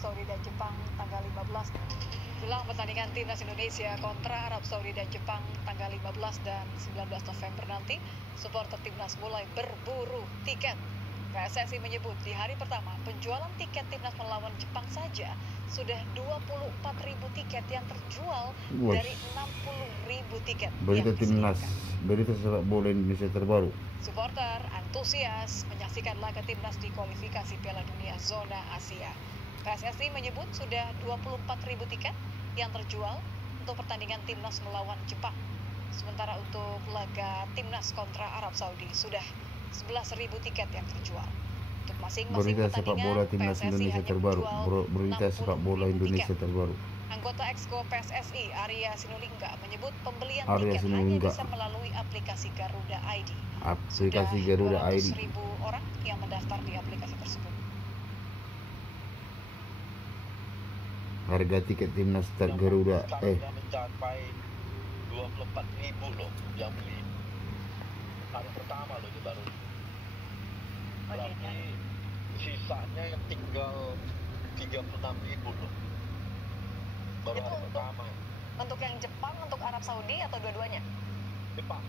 Saudi dan Jepang tanggal 15. Jelang pertandingan timnas Indonesia kontra Arab Saudi dan Jepang tanggal 15 dan 19 November nanti, supporter timnas mulai berburu tiket. PSSI menyebut di hari pertama penjualan tiket timnas melawan Jepang saja sudah 24.000 tiket yang terjual dari 60.000 tiket. Berita timnas, berita sepak bola Indonesia terbaru. Supporter antusias menyaksikan laga timnas di kualifikasi Piala Dunia zona Asia. PSSI menyebut sudah 24.000 tiket yang terjual untuk pertandingan timnas melawan Jepang. Sementara untuk laga timnas kontra Arab Saudi sudah 11.000 tiket yang terjual. Untuk masing-masing berita sepak bola timnas PSSI Indonesia terbaru. Berita sepak bola Indonesia terbaru. Anggota Exco PSSI Arya Sinulinga menyebut pembelian Arya tiket Sinulinga. hanya bisa melalui aplikasi Garuda ID. Aplikasi Garuda ID. Sudah 200.000 orang yang mendaftar di aplikasi tersebut. Harga tiket timnas Garuda mencapai 24.000 loh yang beli. Hari pertama loh itu baru. Berarti sisanya yang tinggal 36.000 loh. Baru itu hari pertama. Untuk yang Jepang, untuk Arab Saudi atau dua-duanya? Jepang.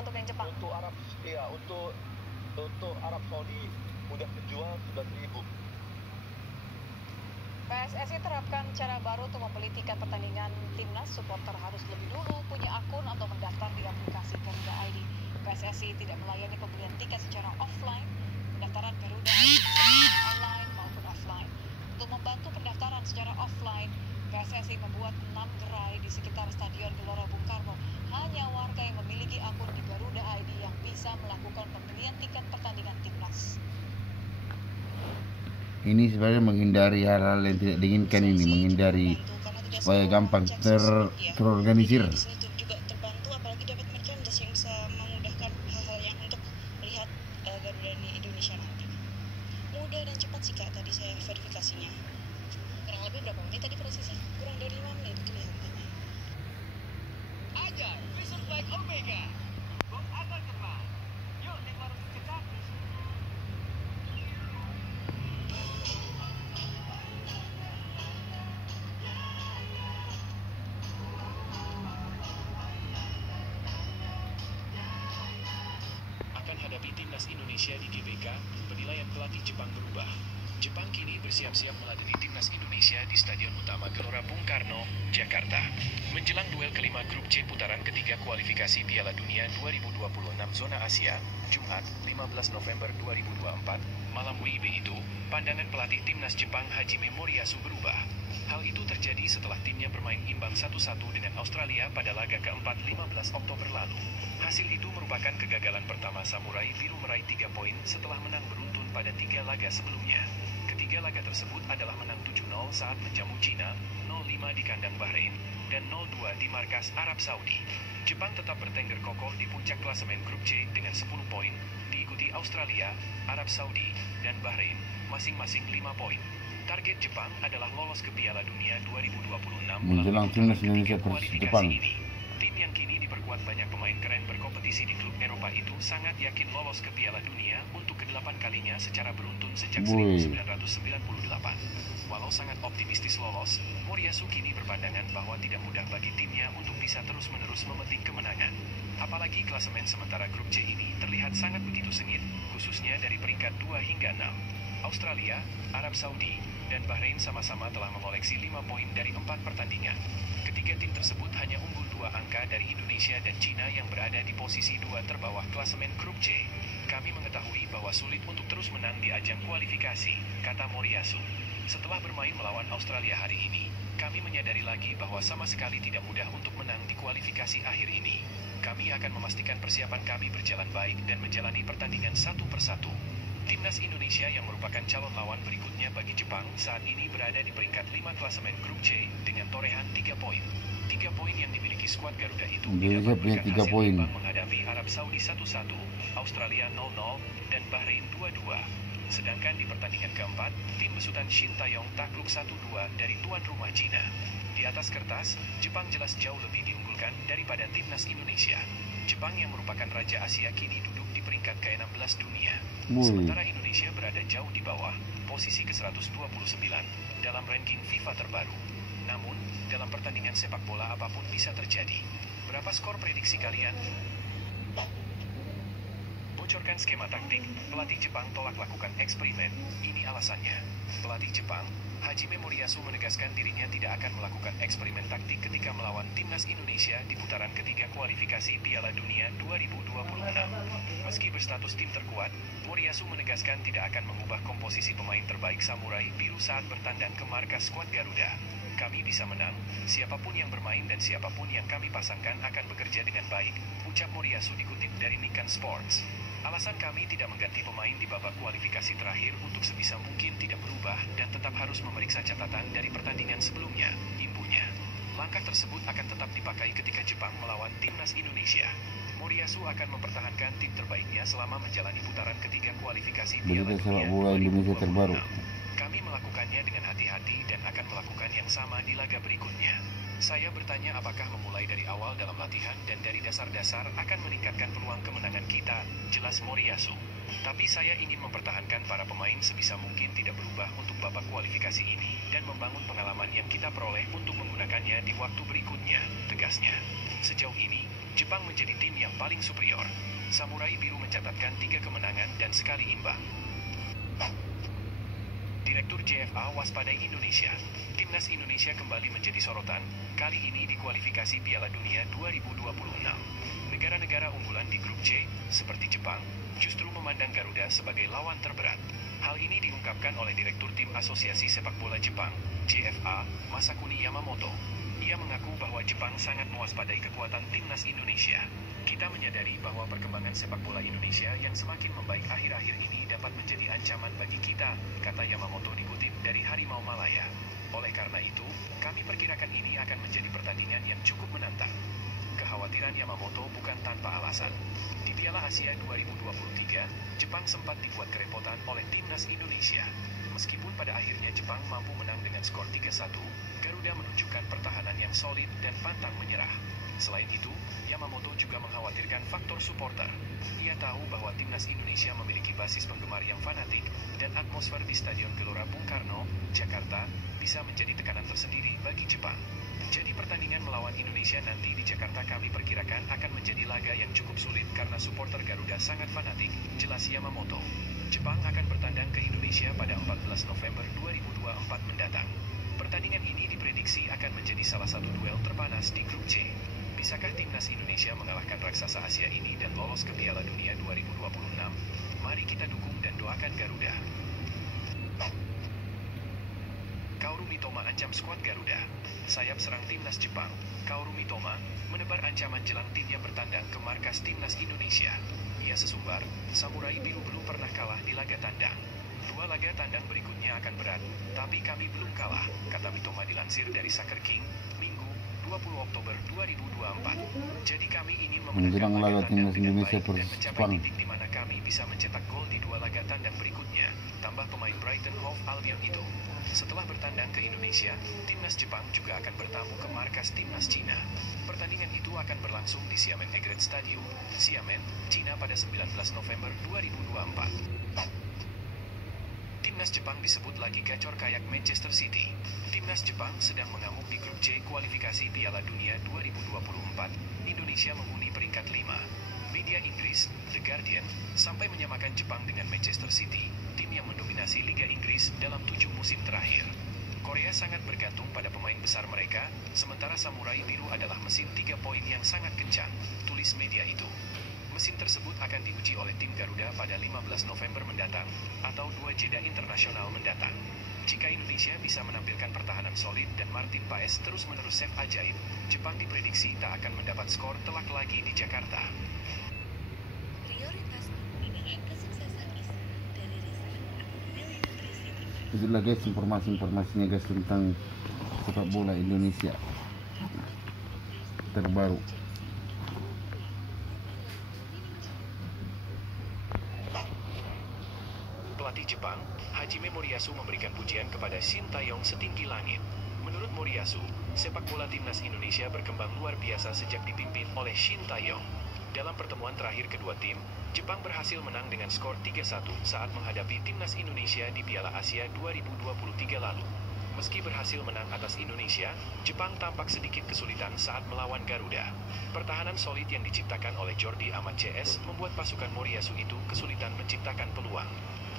Untuk yang Jepang. Untuk Arab Saudi udah terjual 11.000. PSSI terapkan cara baru untuk membeli tiket pertandingan timnas. Supporter harus lebih dulu punya akun atau mendaftar di aplikasi Garuda ID. PSSI tidak melayani pembelian tiket secara offline. Pendaftaran Garuda ID bisa secara online maupun offline. Untuk membantu pendaftaran secara offline, PSSI membuat 6 gerai di sekitar Stadion Gelora Bung Karno. Hanya warga yang memiliki akun di Garuda ID yang bisa melakukan pembelian tiket pertandingan timnas. Ini sebenarnya menghindari hal-hal yang tidak diinginkan, ini menghindari supaya gampang terorganisir. Di sini juga terbantu, apalagi dapat merchandise yang bisa memudahkan hal-hal yang untuk melihat Garuda Indonesia nanti. Mudah dan cepat sih Kak, tadi saya verifikasinya. Kurang lebih berapa menit tadi prosesnya? Kurang dari 5 menit kelihatannya. Ajar, Whistle Flag Omega. Bom akan terbang. Yuk, nikmat cetak. Akan hadapi timnas Indonesia di GBK, penilaian pelatih Jepang berubah. Jepang kini bersiap-siap meladeni timnas Indonesia di Stadion Utama Gelora Bung Karno, Jakarta. Menjelang duel kelima grup C putaran ketiga kualifikasi Piala Dunia 2026 zona Asia, Jumat 15 November 2024, malam WIB itu, pandangan pelatih timnas Jepang Hajime Moriyasu berubah. Hal itu terjadi setelah timnya bermain imbang 1-1 dengan Australia pada laga keempat 15 Oktober lalu. Hasil itu merupakan kegagalan pertama Samurai Biru meraih 3 poin setelah menang beruntun pada 3 laga sebelumnya. Ketiga laga tersebut adalah menang 7-0 saat menjamu Cina, 0-5 di kandang Bahrain, dan 0-2 di markas Arab Saudi. Jepang tetap bertengger kokoh di puncak klasemen grup C dengan 10 poin, diikuti Australia, Arab Saudi, dan Bahrain, masing-masing 5 poin. Target Jepang adalah lolos ke Piala Dunia 2026 menjelang timnas Indonesia versus Jepang. Tim yang kini diperkuat banyak pemain keren berkompetisi di klub Eropa itu sangat yakin lolos ke Piala Dunia untuk ke-8 kalinya secara beruntun sejak 1998. Walau sangat optimistis lolos, Moriyasu kini berpandangan bahwa tidak mudah bagi timnya untuk bisa terus-menerus memetik kemenangan. Apalagi klasemen sementara grup C ini terlihat sangat begitu sengit, khususnya dari peringkat 2 hingga 6. Australia, Arab Saudi, dan Bahrain sama-sama telah mengoleksi 5 poin dari 4 pertandingan. Ketiga tim tersebut hanya unggul 2 angka dari Indonesia dan Cina yang berada di posisi 2 terbawah klasemen grup C. Kami mengetahui bahwa sulit untuk terus menang di ajang kualifikasi, kata Moriyasu. Setelah bermain melawan Australia hari ini, kami menyadari lagi bahwa sama sekali tidak mudah untuk menang di kualifikasi akhir ini. Kami akan memastikan persiapan kami berjalan baik dan menjalani pertandingan satu persatu. Timnas Indonesia yang merupakan calon lawan berikutnya bagi Jepang saat ini berada di peringkat 5 klasemen grup C dengan torehan 3 poin. 3 poin yang dimiliki skuad Garuda itu Indonesia punya 3 poin. Menghadapi Arab Saudi 1-1, Australia 0-0, dan Bahrain 2-2. Sedangkan di pertandingan keempat, tim besutan Shin Taeyong takluk 1-2 dari tuan rumah Cina. Di atas kertas, Jepang jelas jauh lebih diunggulkan daripada timnas Indonesia. Jepang yang merupakan Raja Asia kini duduk di peringkat ke-16 dunia. Wih. Sementara Indonesia berada jauh di bawah, posisi ke-129 dalam ranking FIFA terbaru. Namun, dalam pertandingan sepak bola apapun bisa terjadi. Berapa skor prediksi kalian? Bocorkan skema taktik, pelatih Jepang tolak lakukan eksperimen. Ini alasannya. Pelatih Jepang, Hajime Moriyasu menegaskan dirinya tidak akan melakukan eksperimen taktik ketika melawan timnas Indonesia di putaran ketiga kualifikasi Piala Dunia 2026. Meski berstatus tim terkuat, Moriyasu menegaskan tidak akan mengubah komposisi pemain terbaik Samurai Biru saat bertandang ke markas skuad Garuda. Kami bisa menang, siapapun yang bermain dan siapapun yang kami pasangkan akan bekerja dengan baik, ucap Moriyasu dikutip dari Nikkei Sports. Alasan kami tidak mengganti pemain di babak kualifikasi terakhir untuk sebisa mungkin tidak berubah dan tetap harus memeriksa catatan dari pertandingan sebelumnya, imbuhnya. Langkah tersebut akan tetap dipakai ketika Jepang melawan timnas Indonesia. Moriyasu akan mempertahankan tim terbaiknya selama menjalani putaran ketiga kualifikasi Piala Berita sepak Dunia bola Indonesia 2026. terbaru. Kami melakukannya dengan hati-hati dan akan melakukan yang sama di laga berikutnya. Saya bertanya apakah memulai dari awal dalam latihan dan dari dasar-dasar akan meningkatkan peluang kemenangan kita, jelas Moriyasu. Tapi saya ingin mempertahankan para pemain sebisa mungkin tidak berubah untuk babak kualifikasi ini dan membangun pengalaman yang kita peroleh untuk menggunakannya di waktu berikutnya, tegasnya. Sejauh ini, Jepang menjadi tim yang paling superior. Samurai Biru mencatatkan 3 kemenangan dan sekali imbang. Direktur JFA waspadai Indonesia. Timnas Indonesia kembali menjadi sorotan, kali ini di kualifikasi Piala Dunia 2026. Negara-negara unggulan di grup C, seperti Jepang, justru memandang Garuda sebagai lawan terberat. Hal ini diungkapkan oleh Direktur Tim Asosiasi Sepak Bola Jepang, JFA, Masakuni Yamamoto. Ia mengaku bahwa Jepang sangat mewaspadai kekuatan timnas Indonesia. Kita menyadari bahwa perkembangan sepak bola Indonesia yang semakin membaik akhir-akhir ini dapat menjadi ancaman bagi kita, kata Yamamoto dikutip dari Harimau Malaya. Oleh karena itu, kami perkirakan ini akan menjadi pertandingan yang cukup menantang. Kekhawatiran Yamamoto bukan tanpa alasan. Di Piala Asia 2023, Jepang sempat dibuat kerepotan oleh timnas Indonesia. Meskipun pada akhirnya Jepang mampu menang dengan skor 3-1, Garuda menunjukkan pertahanan yang solid dan pantang menyerah. Selain itu, Yamamoto juga mengkhawatirkan faktor supporter. Ia tahu bahwa timnas Indonesia memiliki basis penggemar yang fanatik dan atmosfer di Stadion Gelora Bung Karno, Jakarta, bisa menjadi tekanan tersendiri bagi Jepang. Jadi pertandingan melawan Indonesia nanti di Jakarta kami perkirakan akan menjadi laga yang cukup sulit karena supporter Garuda sangat fanatik, jelas Yamamoto. Jepang akan bertandang ke Indonesia pada 14 November 2024 mendatang. Pertandingan ini diprediksi akan menjadi salah satu duel terpanas di grup C. Bisakah timnas Indonesia mengalahkan raksasa Asia ini dan lolos ke Piala Dunia 2026? Mari kita dukung dan doakan Garuda. Kaoru Mitoma ancam skuad Garuda. Sayap serang timnas Jepang, Kaoru Mitoma, menebar ancaman jelang timnya bertandang ke markas timnas Indonesia. Ia sesumbar, Samurai Biru belum pernah kalah di laga tandang. 2 laga tandang berikutnya akan berat, tapi kami belum kalah, kata Mitoma dilansir dari Soccer King, Minggu, 20 Oktober 2024. Jadi kami ingin menjelang laga timnas Indonesia dan mencapai Jepang. titik di mana kami bisa mencetak gol di 2 laga tandang berikutnya, tambah pemain Brighton Hove Albion itu. Setelah bertandang ke Indonesia, timnas Jepang juga akan bertamu ke markas timnas Cina. Pertandingan itu akan berlangsung di Xiamen Egret Stadium, Xiamen, Cina pada 19 November 2024. Timnas Jepang disebut lagi gacor kayak Manchester City. Timnas Jepang sedang mengamuk di grup C kualifikasi Piala Dunia 2024. Indonesia menghuni peringkat 5. Media Inggris, The Guardian, sampai menyamakan Jepang dengan Manchester City, tim yang mendominasi Liga Inggris dalam 7 musim terakhir. Korea sangat bergantung pada pemain besar mereka, sementara Samurai Biru adalah mesin 3 poin yang sangat kencang, tulis media itu. Mesin tersebut akan diuji oleh tim Garuda pada 15 November mendatang, atau 2 jeda internasional mendatang. Jika Indonesia bisa menampilkan pertahanan solid dan Martin Paes terus-menerus save ajaib, Jepang diprediksi tak akan mendapat skor telak lagi di Jakarta. Prioritas pembinaan kesuksesan Islam dari Rizal Itulah guys informasi-informasinya guys tentang sepak bola Indonesia terbaru. Pelatih Jepang, Hajime Moriyasu memberikan pujian kepada Shin Taeyong setinggi langit. Menurut Moriyasu, sepak bola timnas Indonesia berkembang luar biasa sejak dipimpin oleh Shin Taeyong. Dalam pertemuan terakhir kedua tim, Jepang berhasil menang dengan skor 3-1 saat menghadapi timnas Indonesia di Piala Asia 2023 lalu. Meski berhasil menang atas Indonesia, Jepang tampak sedikit kesulitan saat melawan Garuda. Pertahanan solid yang diciptakan oleh Jordi Amat CS membuat pasukan Moriyasu itu kesulitan menciptakan peluang.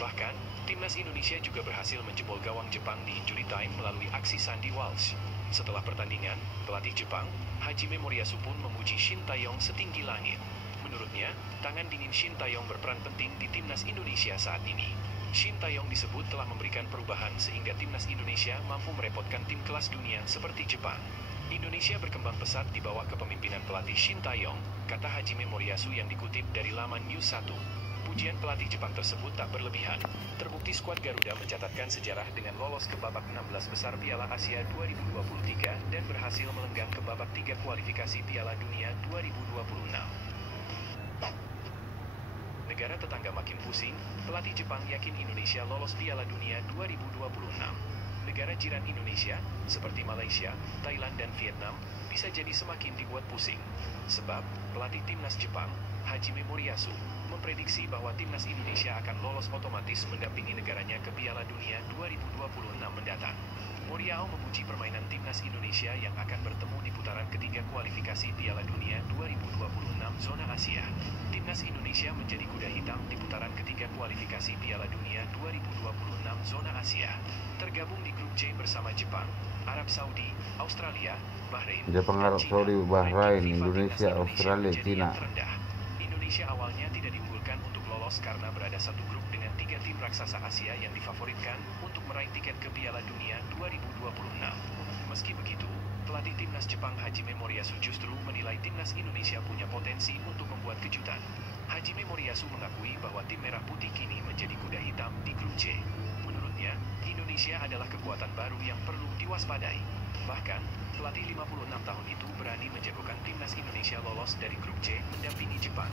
Bahkan, timnas Indonesia juga berhasil menjebol gawang Jepang di injury time melalui aksi Sandy Walsh. Setelah pertandingan, pelatih Jepang, Hajime Moriyasu pun memuji Shin Taeyong setinggi langit. Menurutnya, tangan dingin Shin Taeyong berperan penting di timnas Indonesia saat ini. Shin Taeyong disebut telah memberikan perubahan sehingga timnas Indonesia mampu merepotkan tim kelas dunia seperti Jepang. Indonesia berkembang pesat di bawah kepemimpinan pelatih Shin Taeyong, kata Hajime Moriyasu yang dikutip dari laman News 1. Pujian pelatih Jepang tersebut tak berlebihan. Terbukti skuad Garuda mencatatkan sejarah dengan lolos ke babak 16 besar Piala Asia 2023 dan berhasil melenggang ke babak 3 kualifikasi Piala Dunia 2026. Negara tetangga makin pusing, pelatih Jepang yakin Indonesia lolos Piala Dunia 2026. Negara jiran Indonesia, seperti Malaysia, Thailand, dan Vietnam, bisa jadi semakin dibuat pusing. Sebab, pelatih timnas Jepang, Hajime Moriyasu, memprediksi bahwa timnas Indonesia akan lolos otomatis mendampingi negaranya ke Piala Dunia 2026 mendatang. Moriyasu memuji permainan timnas Indonesia yang akan bertemu di putaran ketiga kualifikasi Piala Dunia 2026 zona Asia. Timnas Indonesia menjadi kuda hitam di putaran ketiga kualifikasi Piala Dunia 2026 zona Asia. Tergabung di grup C bersama Jepang, Arab Saudi, Australia, Bahrain, Jepang, Arab Saudi, Bahrain, Indonesia, Australia, Cina. Indonesia awalnya tidak diunggulkan untuk lolos karena berada satu grup dengan 3 tim raksasa Asia yang difavoritkan untuk meraih tiket ke Piala Dunia 2026. Meski begitu, pelatih timnas Jepang Hajime Moriyasu justru menilai timnas Indonesia punya potensi untuk membuat kejutan. Hajime Moriyasu mengakui bahwa tim merah putih kini menjadi kuda hitam di grup C. Menurutnya, Indonesia adalah kekuatan baru yang perlu diwaspadai. Bahkan, pelatih 56 tahun itu berani menjagokan timnas Indonesia lolos dari grup C mendampingi Jepang.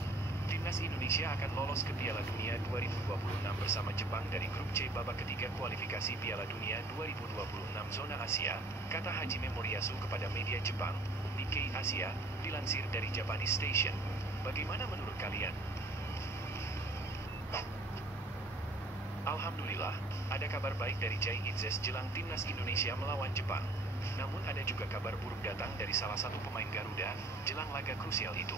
Timnas Indonesia akan lolos ke Piala Dunia 2026 bersama Jepang dari grup C babak ketiga kualifikasi Piala Dunia 2026 zona Asia, kata Hajime Moriyasu kepada media Jepang, Nikkei Asia, dilansir dari Japanese Station. Bagaimana menurut kalian? Alhamdulillah, ada kabar baik dari Jai Itzes jelang timnas Indonesia melawan Jepang. Namun ada juga kabar buruk datang dari salah satu pemain Garuda jelang laga krusial itu.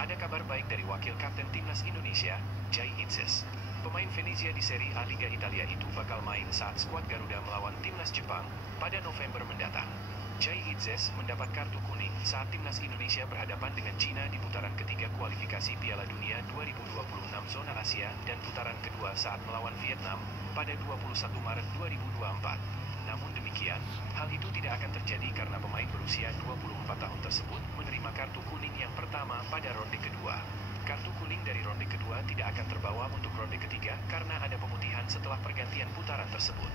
Ada kabar baik dari wakil kapten timnas Indonesia, Jai Itzes. Pemain Venezia di Serie A Liga Italia itu bakal main saat skuad Garuda melawan timnas Jepang pada November mendatang. Jai Itzes mendapat kartu kuning saat timnas Indonesia berhadapan dengan Cina di putaran ketiga kualifikasi Piala Dunia 2026 zona Asia dan putaran kedua saat melawan Vietnam pada 21 Maret 2024. Namun demikian, hal itu tidak akan terjadi karena pemain berusia 24 tahun tersebut menerima kartu kuning yang pertama pada ronde kedua. Kartu kuning dari ronde kedua tidak akan terbawa untuk ronde ketiga karena ada pemutihan setelah pergantian putaran tersebut.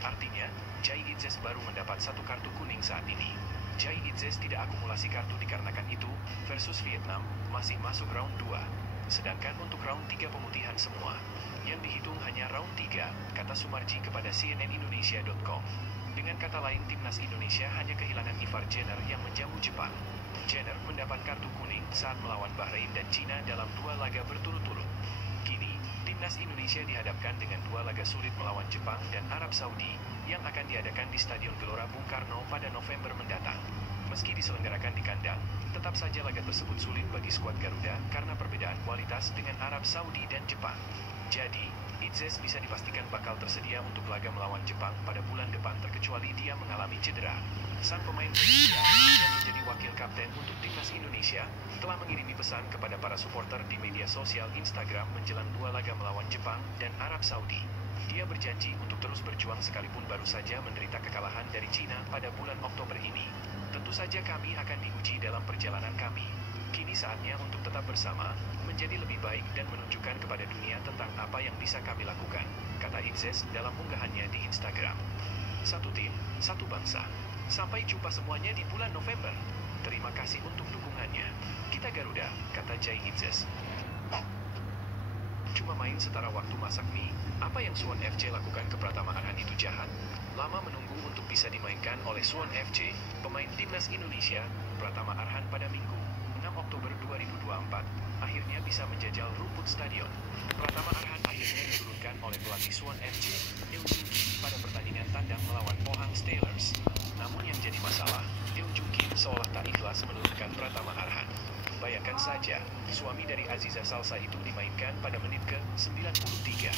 Artinya, Jai Itzes baru mendapat satu kartu kuning saat ini. Jai Itzes tidak akumulasi kartu dikarenakan itu, versus Vietnam, masih masuk round 2. Sedangkan untuk round 3 pemutihan semua. Yang dihitung hanya round 3, kata Sumarji kepada CNNindonesia.com. Dengan kata lain, timnas Indonesia hanya kehilangan Ivar Jenner yang menjamu Jepang. Jenner mendapat kartu kuning saat melawan Bahrain dan Cina dalam 2 laga berturut-turut. Kini, timnas Indonesia dihadapkan dengan 2 laga sulit melawan Jepang dan Arab Saudi yang akan diadakan di Stadion Gelora Bung Karno pada November mendatang. Meski diselenggarakan di kandang, tetap saja laga tersebut sulit bagi skuad Garuda karena perbedaan kualitas dengan Arab Saudi dan Jepang. Jadi, Itzes bisa dipastikan bakal tersedia untuk laga melawan Jepang pada bulan depan terkecuali dia mengalami cedera. Sang pemain Indonesia yang menjadi wakil kapten untuk timnas Indonesia telah mengirimi pesan kepada para supporter di media sosial Instagram menjelang 2 laga melawan Jepang dan Arab Saudi. Dia berjanji untuk terus berjuang sekalipun baru saja menderita kekalahan dari Cina pada bulan Oktober ini. Tentu saja kami akan diuji dalam perjalanan kami. Kini saatnya untuk tetap bersama, menjadi lebih baik dan menunjukkan kepada dunia tentang apa yang bisa kami lakukan, kata Itzes dalam unggahannya di Instagram. Satu tim, satu bangsa. Sampai jumpa semuanya di bulan November. Terima kasih untuk dukungannya. Kita Garuda, kata Jai Itzes. Cuma main setara waktu masak mie, apa yang Suwon FC lakukan ke Pratama Arhan itu jahat? Lama menunggu untuk bisa dimainkan oleh Suwon FC, pemain timnas Indonesia, Pratama Arhan pada Minggu, 6 Oktober 2024, akhirnya bisa menjajal rumput stadion. Pratama Arhan akhirnya diturunkan oleh pelatih Suwon FC, Eun Jung Kim, pada pertandingan tandang melawan Pohang Steelers. Namun yang jadi masalah, Eun Jung Kim seolah tak ikhlas menurunkan Pratama Arhan. Bayangkan saja, suami dari Aziza Salsa itu dimainkan pada menit ke-93.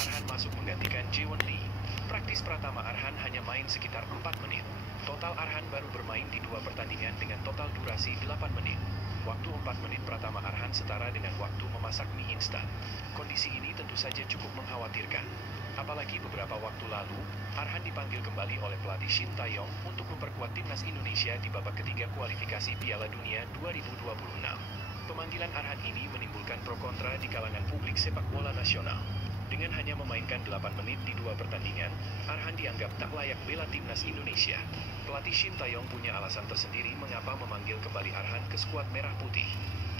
Arhan masuk menggantikan Jaewon Lee. Praktis Pratama Arhan hanya main sekitar 4 menit. Total Arhan baru bermain di 2 pertandingan dengan total durasi 8 menit. Waktu 4 menit Pratama Arhan setara dengan waktu memasak mie instan. Kondisi ini tentu saja cukup mengkhawatirkan. Apalagi beberapa waktu lalu, Arhan dipanggil kembali oleh pelatih Shin Tae-yong untuk memperkuat timnas Indonesia di babak ketiga kualifikasi Piala Dunia 2026. Pemanggilan Arhan ini menimbulkan pro kontra di kalangan publik sepak bola nasional. Dengan hanya memainkan 8 menit di 2 pertandingan, Arhan dianggap tak layak bela timnas Indonesia. Pelatih Shin Tae-yong punya alasan tersendiri mengapa memanggil kembali Arhan ke skuad merah putih.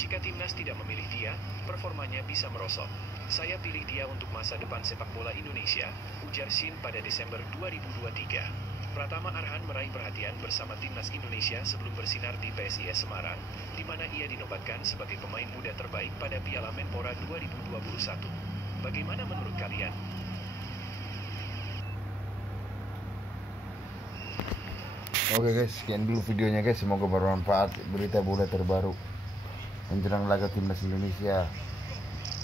Jika timnas tidak memilih dia, performanya bisa merosot. Saya pilih dia untuk masa depan sepak bola Indonesia, ujar Shin pada Desember 2023. Pratama Arhan meraih perhatian bersama timnas Indonesia sebelum bersinar di PSIS Semarang, di mana ia dinobatkan sebagai pemain muda terbaik pada Piala Menpora 2021. Bagaimana menurut kalian? Oke guys, sekian dulu videonya guys. Semoga bermanfaat. Berita bola terbaru menjelang laga timnas Indonesia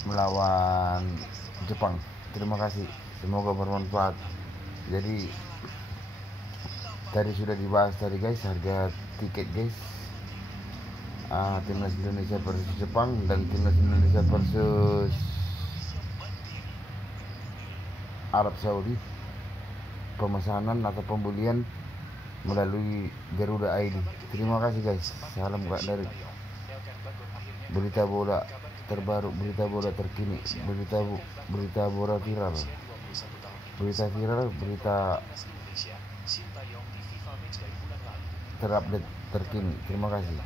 melawan Jepang. Terima kasih. Semoga bermanfaat. Jadi tadi sudah dibahas tadi guys, harga tiket guys. Timnas Indonesia versus Jepang dan timnas Indonesia versus Arab Saudi. Pemesanan atau pembelian melalui Garuda ID. Terima kasih guys. Salam dari berita bola terbaru, berita bola terkini, berita bola viral, berita terupdate terkini. Terima kasih.